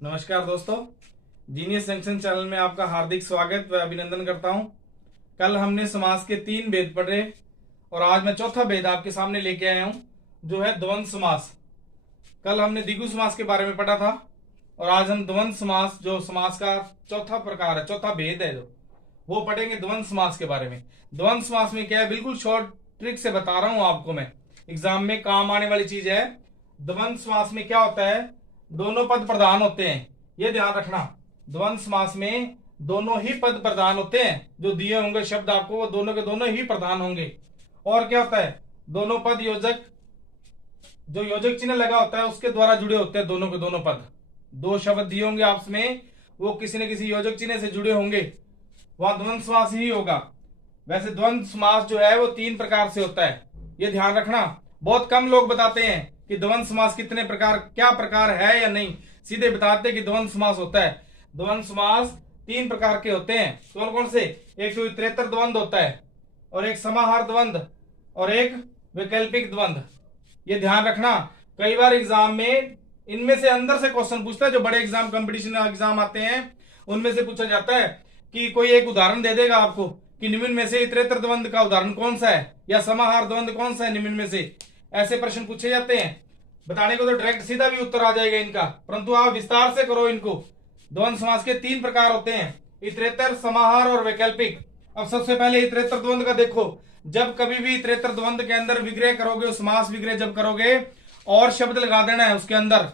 नमस्कार दोस्तों, genius junction channel में आपका हार्दिक स्वागत व अभिनंदन करता हूं। कल हमने समास के 3 भेद पढ़े और आज मैं चौथा भेद आपके सामने लेके आया हूं, जो है द्वंद्व समास। कल हमने द्विगु समास के बारे में पढ़ा था और आज हम द्वंद्व समास, जो समास का चौथा प्रकार है, चौथा भेद है, जो वो पढ़ेंगे द्वंद्व समास के बारे में। द्वंद्व समास में क्या है, बिल्कुल शॉर्ट ट्रिक से बता रहा हूं आपको मैं, एग्जाम में काम आने वाली चीज है। द्वंद्व समास में क्या होता है, दोनों पद प्रधान होते हैं, ये ध्यान रखना। द्वंद्व समास में दोनों ही पद प्रधान होते हैं, जो दिए होंगे शब्द आपको वो दोनों के दोनों ही प्रधान होंगे। और क्या होता है, दोनों पद योजक, जो योजक चिन्ह लगा होता है उसके द्वारा जुड़े होते हैं। दोनों के दोनों पद, दो शब्द दिए होंगे आपस में, वो किसी न किसी योजक चिन्ह से जुड़े होंगे, वहां द्वंद्व समास ही होगा। वैसे द्वंद्व समास जो है वो 3 प्रकार से होता है, ये ध्यान रखना। बहुत कम लोग बताते हैं कि द्वंद्व समास कितने प्रकार, क्या प्रकार है या नहीं, सीधे बताते कि द्वंद्व समास होता है। द्वंद्व समास 3 प्रकार के होते हैं। कौन कौन से, एक तो उत्तरेतर द्वंद्व होता है, और एक समाहार द्वंद्व, और एक वैकल्पिक द्वंद्व। ये ध्यान रखना, कई बार एग्जाम में इनमें से अंदर से क्वेश्चन पूछता है, जो बड़े एग्जाम, कंपटीशन एग्जाम आते हैं उनमें से पूछा जाता है कि कोई एक उदाहरण दे देगा आपको कि निम्न में से उत्तरेतर द्वंद्व का उदाहरण कौन सा है, या समाहार द्वंद्व कौन सा है निम्न में से। ऐसे प्रश्न पूछे जाते हैं। बताने को तो डायरेक्ट सीधा भी उत्तर आ जाएगा इनका, परंतु आप विस्तार से करो इनको। द्वंद्व समास के 3 प्रकार होते हैं, इतरेतर, समाहार और वैकल्पिक। अब सबसे पहले इतरेतर द्वंद्व का देखो। जब कभी भी इतरेतर द्वंद्व के अंदर विग्रह करोगे, समास विग्रह जब करोगे, और शब्द लगा देना है उसके अंदर,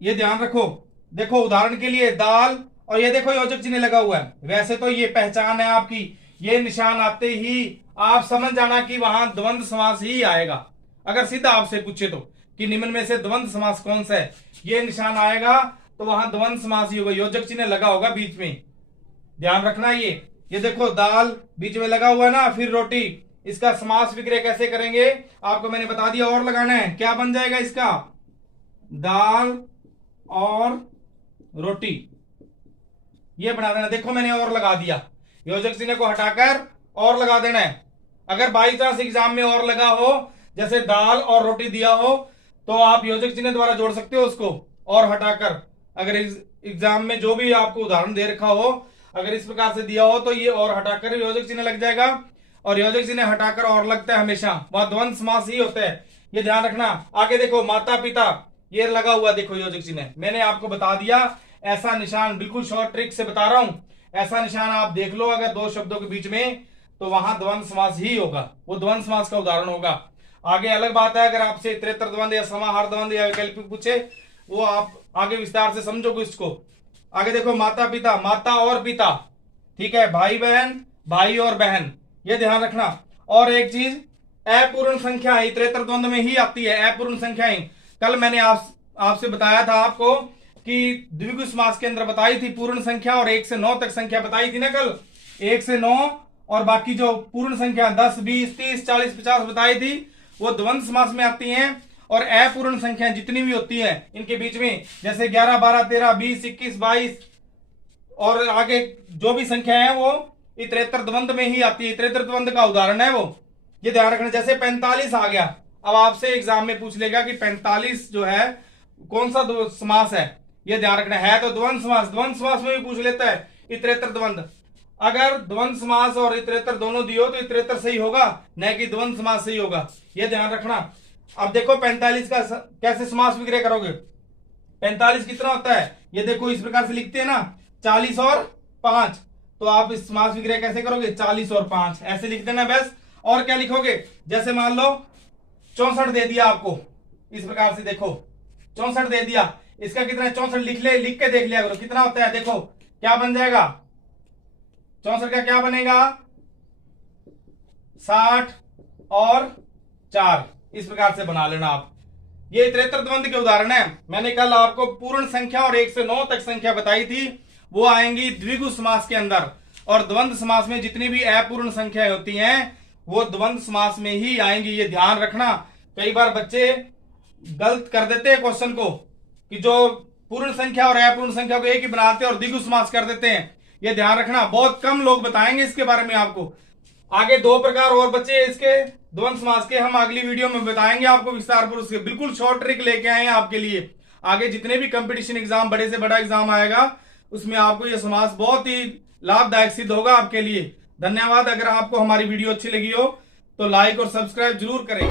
ये ध्यान रखो। देखो उदाहरण के लिए दाल, और ये देखो योजक चिन्ह लगा हुआ है। वैसे तो ये पहचान है आपकी, ये निशान आते ही आप समझ जाना कि वहां द्वंद्व समास ही आएगा। अगर सीधा आपसे पूछे तो कि निम्न में से द्वंद्व समास कौन सा है, ये निशान आएगा तो वहां द्वंद्व समास ही होगा, योजक चिन्ह लगा होगा बीच में, ध्यान रखना। ये देखो दाल बीच में लगा हुआ है ना, फिर रोटी, इसका समास विग्रह कैसे करेंगे आपको मैंने बता दिया। और लगाना है, क्या बन जाएगा इसका, दाल और रोटी, ये बना देना। देखो मैंने और लगा दिया, योजक चिन्ह को हटाकर और लगा देना है। अगर बाई चांस एग्जाम में और लगा हो, जैसे दाल और रोटी दिया हो, तो आप योजक चिन्ह द्वारा जोड़ सकते हो उसको और हटाकर। अगर एग्जाम में जो भी आपको उदाहरण दे रखा हो, अगर इस प्रकार से दिया हो, तो ये और हटाकर योजक चिन्ह लग जाएगा, और योजक चिन्ह हटाकर और लगता है हमेशा, वह द्वंद्व समास ही होता है, ये ध्यान रखना। आगे देखो माता पिता, ये लगा हुआ देखो योजक चिन्ह, मैंने आपको बता दिया। ऐसा निशान, बिल्कुल शॉर्ट ट्रिक से बता रहा हूं, ऐसा निशान आप देख लो अगर दो शब्दों के बीच में, तो वहां द्वंद्व समास ही होगा, वो द्वंद्व समास का उदाहरण होगा। आगे अलग बात है, अगर आपसे इतरेतर द्वंद्व या समाहार द्वंद्व या वैकल्पिक पूछे, वो आप आगे विस्तार से समझोगे इसको। आगे देखो माता पिता, माता और पिता, ठीक है, भाई बहन, भाई और बहन, ये ध्यान रखना। और एक चीज, अपूर्ण संख्याएं इतरेतर द्वंद्व में ही आती है, अपूर्ण संख्याएं। कल मैंने आपसे बताया था आपको कि द्विगु समास के अंदर बताई थी पूर्ण संख्या, और 1 से 9 तक संख्या बताई थी ना कल, 1 से 9, और बाकी जो पूर्ण संख्या 10, 20, 30, 40, 50 बताई थी, वो द्वंद्व समास में आती हैं। और अपूर्ण संख्या जितनी भी होती है इनके बीच में, जैसे 11, 12, 13, 20, 21, 22 और आगे जो भी संख्या है, वो इतरेतर द्वंद्व में ही आती है, इतरेतर द्वंद्व का उदाहरण है वो, ये ध्यान रखना। जैसे 45 आ गया, अब आपसे एग्जाम में पूछ लेगा कि 45 जो है कौन सा समास है, ये ध्यान रखना है। तो द्वंद्व समास, द्वंद्व समास में भी पूछ लेता है इतरेतर द्वंद्व। अगर द्वंद्व समास और इतरेतर दोनों दियो तो इतरेतर सही होगा, न कि द्वंद्व समास सही होगा, ये ध्यान रखना। अब देखो 45 का कैसे समास विग्रह करोगे। 45 कितना होता है, ये देखो इस प्रकार से लिखते हैं ना, 40 और 5, तो आप इस समास विग्रह कैसे करोगे, 40 और 5 ऐसे लिख देना बस। और क्या लिखोगे, जैसे मान लो 64 दे दिया आपको, इस प्रकार से देखो 64 दे दिया, इसका कितना है 64, लिख के देख लिया करो कितना होता है। देखो क्या बन जाएगा, 64 का क्या बनेगा, 60 और 4, इस प्रकार से बना लेना आप। ये इतरेतर द्वंद्व के उदाहरण है। मैंने कल आपको पूर्ण संख्या और 1 से 9 तक संख्या बताई थी, वो आएंगी द्विगु समास के अंदर। और द्वंद्व समास में जितनी भी अपूर्ण संख्याएं होती हैं, वो द्वंद्व समास में ही आएंगी, ये ध्यान रखना। कई बार बच्चे गलत कर देते हैं क्वेश्चन को, कि जो पूर्ण संख्या और अपूर्ण संख्या को एक ही बनाते हैं और द्विगु समास कर देते हैं, ये ध्यान रखना। बहुत कम लोग बताएंगे इसके बारे में आपको। आगे 2 प्रकार और बचे इसके द्वंद्व समास के, हम अगली वीडियो में बताएंगे आपको विस्तार पर। उसके बिल्कुल शॉर्ट ट्रिक लेके आए हैं आपके लिए। आगे जितने भी कंपटीशन एग्जाम, बड़े से बड़ा एग्जाम आएगा, उसमें आपको यह समास बहुत ही लाभदायक सिद्ध होगा आपके लिए। धन्यवाद। अगर आपको हमारी वीडियो अच्छी लगी हो तो लाइक और सब्सक्राइब जरूर करें।